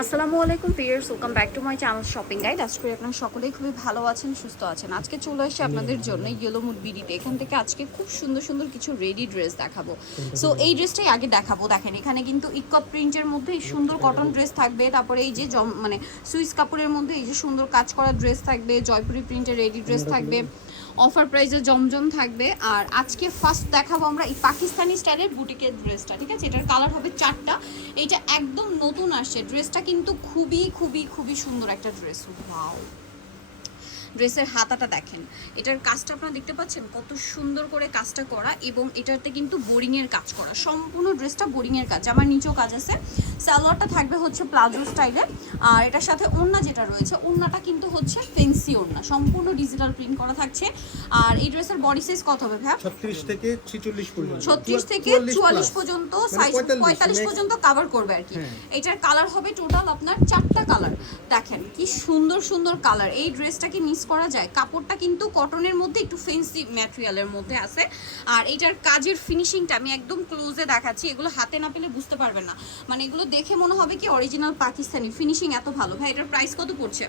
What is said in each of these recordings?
আসসালামু আলাইকুম viewers welcome back to my channel shopping guide. আজকে করি আপনারা সকলেই খুবই ভালো আছেন সুস্থ আছেন। আজকে চলে এসে আপনাদের জন্য ইয়েলো মুড বিডিতে এখান থেকে আজকে খুব সুন্দর সুন্দর কিছু রেডি ড্রেস দেখাবো। সো এই ড্রেসটাই আগে দেখাবো দেখেন এখানে কিন্তু ইকপ প্রিন্টের মধ্যে এই সুন্দর কটন ড্রেস থাকবে তারপরে এই যে জম মানে সুইস কাপড়ের মধ্যে এই যে সুন্দর কাজ করা ড্রেস থাকবে জয়পুরি প্রিন্টের রেডি ড্রেস থাকবে। অফার প্রাইসে জমজম থাকবে। আর আজকে ফার্স্ট দেখাবো আমরা এই পাকিস্তানি স্টাইলের বুটিকের ড্রেসটা ঠিক আছে? এটার কালার হবে চারটা। এটা একদম নতুন আসছে। ড্রেসটা কিন্তু খুবই খুবই খুবই সুন্দর একটা ড্রেস ওয়াও ড্রেসের হাতাটা দেখেন। এটার কাজটা আপনারা দেখতে পাচ্ছেন? কত সুন্দর করে কাজটা করা এবং এটাতে কিন্তু বোরিংয়ের কাজ করা। সম্পূর্ণ ড্রেসটা বোরিংয়ের কাজ। আমার নিচেও কাজ আছে। সালোয়ারটা থাকবে হচ্ছে প্লাজো স্টাইলে আর এটার সাথে ওড়না যেটা রয়েছে ওড়নাটা কিন্তু হচ্ছে ফেন্সি ওড়না। সম্পূর্ণ ডিজিটাল প্রিন্ট করা থাকছে। আর এই ড্রেসের বডি সাইজ কত হবে ভাই ছত্রিশ থেকে ছিচল্লিশ পর্যন্ত। ছত্রিশ থেকে 44 চুয়াল্লিশ পর্যন্ত মানে সাইজ 45 পঁয়তাল্লিশ পর্যন্ত কাভার করবে আর কি। হ্যাঁ। এটার কালার হবে টোটাল আপনার চারটা কালার দেখেন কি সুন্দর সুন্দর কালার এই ড্রেসটাকে মিস করা যায়? কাপড়টা কিন্তু কটনের মধ্যে একটু ফেন্সি ম্যাটেরিয়ালের মধ্যে আছে। আর এটার কাজের ফিনিশিংটা আমি একদম ক্লোজে দেখাচ্ছি। এগুলো হাতে না পেলে বুঝতে পারবেন না। মানে এগুলো দেখে মনে হবে কি অরিজিনাল পাকিস্তানি। ফিনিশিং এত ভালো। ভাই এটার প্রাইস কত পড়ছে?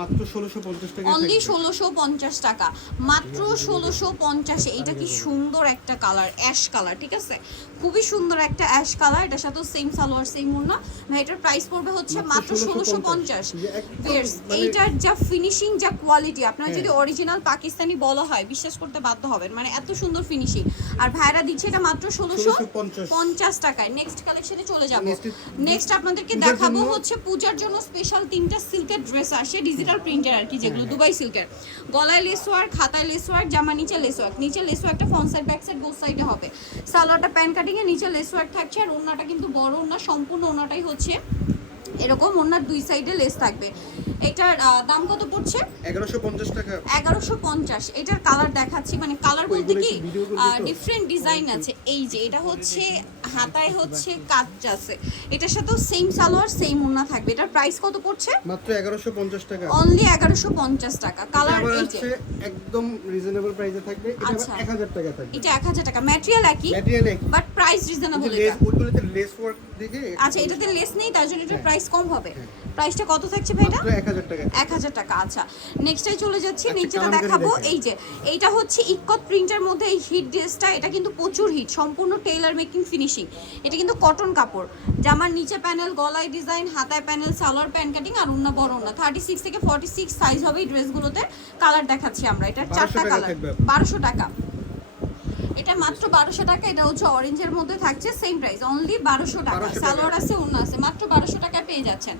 মাত্র ষোলোশো পঞ্চাশ টাকা অনলি ষোলোশো পঞ্চাশ টাকা। মাত্র ষোলোশো পঞ্চাশে। এটা কি সুন্দর একটা কালার অ্যাশ কালার ঠিক আছে? খুবই সুন্দর একটা অ্যাশ কালার এটার সাথেও সেম সালোয়ার সেম ওড়না। ভাই এটার প্রাইস পড়বে হচ্ছে মাত্র ষোলোশো পঞ্চাশ। মানে এইটার যা ফিনিশিং যা কোয়ালিটি আপনার যদি অরিজিনাল পাকিস্তানি বলা হয় বিশ্বাস করতে বাধ্য হবেন। মানে এত সুন্দর ফিনিশিং আর ভাইরা দিচ্ছে এটা মাত্র ষোলোশো 1650 পঞ্চাশ। টাকায়। নেক্সট কালেকশনে চলে যাব। নেক্সট আপনাদেরকে দেখাবো হচ্ছে পূজার জন্য স্পেশাল তিনটা সিল্কের ড্রেস আসে ডিজিটাল প্রিন্টের আর কি যেগুলো দুবাই সিল্কের গলায় লেস ওয়ার্ক হাতায় লেস ওয়ার্ক জামা নিচে লেস ওয়ার্ক নিচে লেস ওয়ার্কটা front side back side both সাইডে হবে। সালোয়ারটা প্যান্ট কাটিং এ নিচে লেস ওয়ার্ক থাকছে আর ওড়নাটা কিন্তু বড় ওড়না সম্পূর্ণ ওড়নাটাই হচ্ছে এরকম ওড়নার দুই সাইডে লেস থাকবে। এটার দাম কত পড়ছে? এগারোশো টাকা। এগারোশো পঞ্চাশ। এটার কালার দেখাচ্ছি মানে কালার বলতে কি? ডিফারেন্ট ডিজাইন আছে। এই যে এটা হচ্ছে হাতায় হচ্ছে কাজ আছে। এটার সাথেও সেম সালোয়ার সেম ওড়না থাকবে। এটার প্রাইস কত পড়ছে? মাত্র এগারোশো পঞ্চাশ টাকা। অনলি এগারোশো পঞ্চাশ টাকা। কালার এই যে। একদম রিজনেবল প্রাইসে থাকবে। এটা আচ্ছা। এক হাজার টাকা থাকবে। এটা এক হাজার টাকা। ম্যাটেরিয়াল একই ম্যাটেরিয়াল এক বাট প্রাইস রিজনেবল এটা। ওইগুলোতে লেস ওয়ার্ক দেখে আচ্ছা এটাতে লেস নেই তার জন্য এটার হ্যাঁ। প্রাইস কম হবে। প্রাইসটা কত থাকছে ভাই এটা? মাত্র এক হাজার টাকা এক হাজার টাকা আচ্ছা। নেক্সটে চলে যাচ্ছি আচ্ছা, নিচেটা দেখাবো। এই যে এইটা হচ্ছে ইকত প্রিন্টের মধ্যে এই হিট ড্রেসটা এটা কিন্তু প্রচুর হিট সম্পূর্ণ টেইলার মেকিং ফিনিশিং এটা কিন্তু কটন কাপড়। জামার নিচে প্যানেল গলায় ডিজাইন হাতায় প্যানেল সালোয়ার প্যান্ট কাটিং আর অন্য বড় না থার্টি সিক্স থেকে ফর্টি সিক্স সাইজ হবে এই ড্রেসগুলোতে কালার দেখাচ্ছি আমরা। এটা চারটা কালার বারোশো টাকা। এটা মাত্র বারোশো টাকা এটা হচ্ছে অরেঞ্জের মধ্যে থাকছে সেম প্রাইস অনলি বারোশো টাকা। 1200 টাকা। সালোয়ার আছে অন্য আছে মাত্র বারোশো টাকা পেয়ে যাচ্ছেন।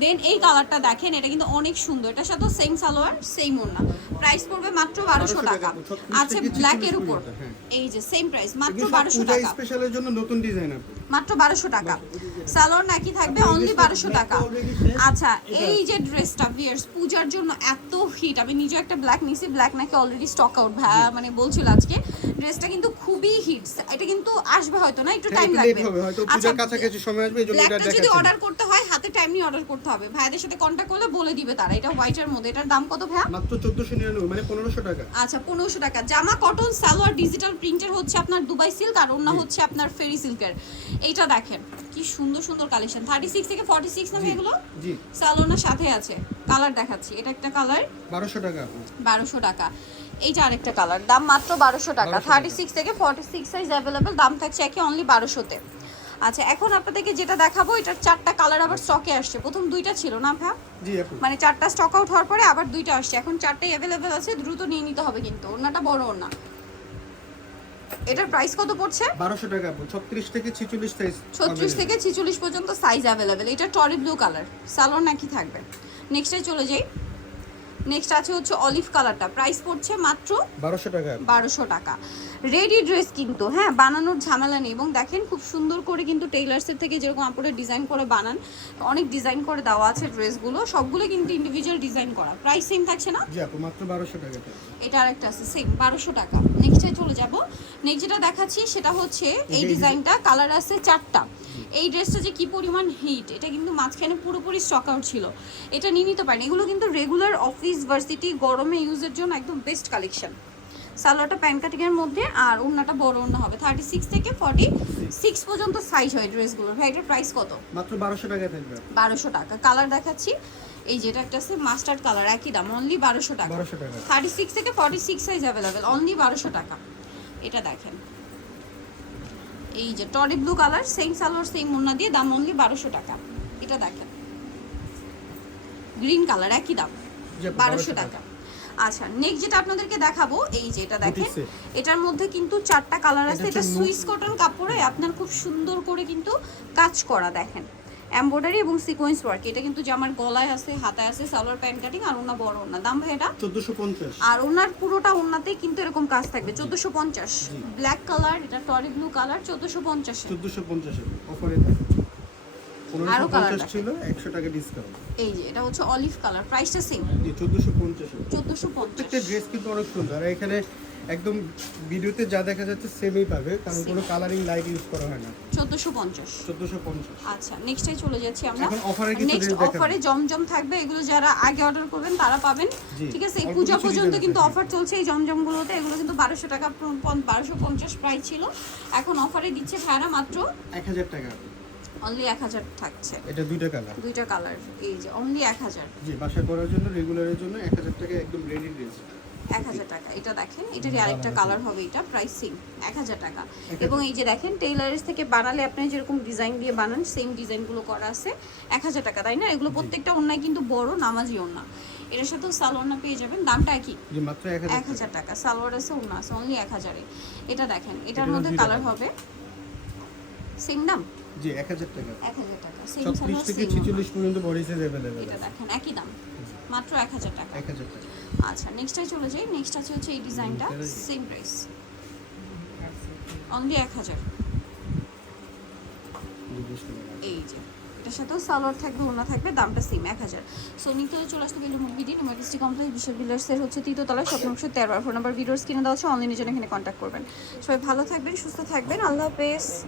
দেন এই কালারটা দেখেন এটা কিন্তু অনেক সুন্দর। এটার সাথে সেম সালোয়ার সেম ওড়না প্রাইস পড়বে মাত্র বারোশো 1200 টাকা। টাকা, 36 আছে ব্ল্যাক এর উপর। হ্যাঁ। এই যে সেম প্রাইস মাত্র বারোশো টাকা। স্পেশালের জন্য নতুন ডিজাইন আছে। মাত্র বারোশো টাকা। সালোয়ার নাকি থাকবে অনলি বারোশো টাকা। আচ্ছা এই যে ড্রেসটা ভিয়ার্স পূজার জন্য এত হিট আমি নিজে একটা ব্ল্যাক নিছি ব্ল্যাক নাকি অলরেডি স্টক আউট মানে বলছিল আজকে। ড্রেসটা কিন্তু খুবই হিট এটা কিন্তু আসবে হয়তো না একটু টাইম লাগবে। হয়তো আচ্ছা সময় আসবে ব্ল্যাকটা যদি অর্ডার করতে হয় হাতে টাইম নিয়ে অর্ডার করতে হবে। ভাইয়াদের সাথে কন্ট্যাক্ট করলে বলে দিবে তারা এটা হোয়াইটের মধ্যে। এটার দাম কত ভাইয়া? মাত্র চোদ্দশো নিরানব্বই মানে পনেরোশো টাকা। আচ্ছা পনেরোশো টাকা। জামা কটন সালোয়ার ডিজিটাল প্রিন্টের হচ্ছে আপনার দুবাই সিল্ক আর অন্য হচ্ছে আপনার ফেরি সিল্কের এইটা দেখেন। কি সুন্দর সুন্দর কালেকশন থার্টি সিক্স থেকে ফর্টি সিক্স নামে এগুলো? জি। সালোনার সাথে আছে। কালার দেখাচ্ছি। এটা একটা কালার বারোশো টাকা। আপু বারোশো টাকা। এইটা আরেকটা কালার দাম মাত্র বারোশো টাকা। 1200 থার্টি সিক্স থেকে ফর্টি সিক্স সাইজ অ্যাভেলেবেল দাম থাকছে একে অনলি বারোশোতে। আচ্ছা এখন আপনাদেরকে যেটা দেখাবো এটার চারটা কালার আবার স্টকে আসছে। প্রথম দুইটা ছিল না ভ্যা? মানে চারটা স্টক আউট হওয়ার পরে আবার দুইটা আসছে। এখন চারটাই অ্যাভেলেবেল আছে। দ্রুত নিয়ে নিতে হবে কিন্তু। ওনাটা বড় ওনা এটার প্রাইস কত পড়ছে? 1200 টাকা আপু ছত্রিশ থেকে ছিচল্লিশ সাইজ ছত্রিশ থেকে ছিচল্লিশ পর্যন্ত সাইজ अवेलेबल এটা টরি ব্লু কালার। সালোয়ার নাকি থাকবে? নেক্সটে চলে যাই। নেক্সট আছে হচ্ছে অলিভ কালারটা প্রাইস পড়ছে মাত্র বারোশো টাকা। বারোশো টাকা। রেডি ড্রেস কিন্তু হ্যাঁ বানানোর ঝামেলা নেই এবং দেখেন খুব সুন্দর করে কিন্তু টেইলার্সের থেকে যেরকম আপনারা ডিজাইন করে বানান অনেক ডিজাইন করে দেওয়া আছে ড্রেসগুলো সবগুলো কিন্তু ইন্ডিভিজুয়াল ডিজাইন করা। প্রাইস সেম থাকছে না? মাত্র বারোশো টাকা। এটা আরেকটা আছে সেম বারোশো টাকা। নেক্সটে চলে যাব। নেক্সট যেটা দেখাচ্ছি সেটা হচ্ছে এই এই ডিজাইনটা কালার আছে চারটা। এই ড্রেসটা যে কি পরিমাণ হিট এটা কিন্তু মাঝখানে পুরোপুরি স্টক আউট ছিল। এটা নিয়ে নিতে পারেন। এগুলো কিন্তু রেগুলার অফিস ভার্সিটি গরমে ইউজের জন্য একদম বেস্ট কালেকশন সালোয়ারটা প্যান্ট কাটিংয়ের মধ্যে আর ওড়নাটা বড় ওড়না হবে। থার্টি সিক্স থেকে ফর্টি সিক্স পর্যন্ত সাইজ হয় ড্রেসগুলো। ভাই এটার প্রাইস কত? মাত্র বারোশো টাকা থাকবে বারোশো টাকা। কালার দেখাচ্ছি। এই যেটা একটা আছে মাস্টার্ড কালার একই দাম অনলি বারোশো টাকা। থার্টি সিক্স থেকে forty six size available only বারোশো টাকা। এটা দেখেন। এই যে tory blue colour same salwar same Munna দিয়ে দাম অনলি বারোশো টাকা। এটা দেখেন। গ্রিন কালার একই দাম। বারোশো টাকা। আচ্ছা নেক্সট যেটা আপনাদেরকে দেখাবো এই যে এটা দেখেন এটার মধ্যে কিন্তু চারটা কালার আছে। এটা সুইস কটন কাপড়ে আপনার খুব সুন্দর করে কিন্তু কাজ করা দেখেন। এমব্রয়ডারি এবং সিকোয়েন্স ওয়ার্ক এটা কিন্তু জামার গলায় আছে হাতায় আছে সালোয়ার প্যান্ট কাটিং আর ওনা বড় ওনা দাম ভাই এটা? চোদ্দোশো পঞ্চাশ। আর ওনার পুরোটা ওনাতে কিন্তু এরকম কাজ থাকবে চোদ্দোশো পঞ্চাশ। জি। ব্ল্যাক কালার এটা টরি ব্লু কালার চোদ্দোশো পঞ্চাশে। চোদ্দোশো পঞ্চাশে অফারে পনেরোশো আরও দেখাই। ছিল একশো টাকা ডিসকাউন্ট এই যে এটা হচ্ছে অলিভ কালার প্রাইসটা সেম জি চোদ্দোশো পঞ্চাশে চোদ্দোশো প্রত্যেকটা পঞ্চাশ ড্রেস কিন্তু অনেক সুন্দর। আর এখানে একদম ভিডিওতে যা দেখা যাচ্ছে সেমই পাবে কারণ কোনো কালারিং লাইট ইউজ করা হয় না। চোদ্দোশো পঞ্চাশ। চোদ্দোশো পঞ্চাশ। আচ্ছা নেক্সটে চলে যাচ্ছি আমরা। এখন এ কিছু নেক্সট। অফারে জমজম থাকবে এগুলো যারা আগে অর্ডার করবেন তারা পাবেন। ঠিক আছে এই পূজা পর্যন্ত কিন্তু অফার চলছে এই জমজমগুলোতে। এগুলো কিন্তু বারোশো টাকা বারোশো পঞ্চাশ প্রাইস ছিল। এখন অফারে দিচ্ছে ভাড়া মাত্র এক হাজার টাকা। অনলি এক হাজার থাকছে। এটা দুইটা কালার দুইটা কালার এই যে অনলি এক হাজার। জি বাসা করার জন্য রেগুলারের জন্য এক হাজার টাকা একদম রেডি ড্রেস এক হাজার টাকা। এটা দেখেন এটারই আরেকটা কালার হবে এটা প্রাইস এক হাজার টাকা। এবং এই যে দেখেন টেইলার্স থেকে বানালে আপনি যেরকম ডিজাইন দিয়ে বানান সেম ডিজাইনগুলো করা আছে এক হাজার টাকা তাই না? এগুলো প্রত্যেকটা অন্যায় কিন্তু বড় নামাজি ওন্না এটার সাথেও সালোয়ারনা পেয়ে যাবেন দামটা একই। এক হাজার টাকা। সালোয়ার আছে ওন্না আছে অনলি এক হাজারে। এটা দেখেন এটার মধ্যে কালার হবে। সেম দাম? জি এক হাজার টাকা। এক হাজার টাকা সেম সালোয়ার থেকে পর্যন্ত বডি সাইজ অ্যাভেলেবেল এটা দেখেন একই দাম। মাত্র এক হাজার টাকা। আচ্ছা নেক্সটে চলে যাই। নেক্সট আছে হচ্ছে এই ডিজাইনটা। সেম প্রাইস অনলি এক হাজার। এই যে এটার সাথেও সালোয়ার থাকবে ওনা থাকবে দামটা সেম এক হাজার। সো নিতে হলে চলে আসতে গেলে মুরগি দিন ইমার্জেন্সি কমপ্লেক্স বিশ্ব বিলার্সের হচ্ছে তৃতীয়তলা স্বপ্ন একশো তেরো। ফোন নাম্বার ভিডিওস কিনে দেওয়া হচ্ছে অনলাইনের জন্য এখানে কন্ট্যাক্ট করবেন। সবাই ভালো থাকবেন সুস্থ থাকবেন। আল্লাহ হাফেজ।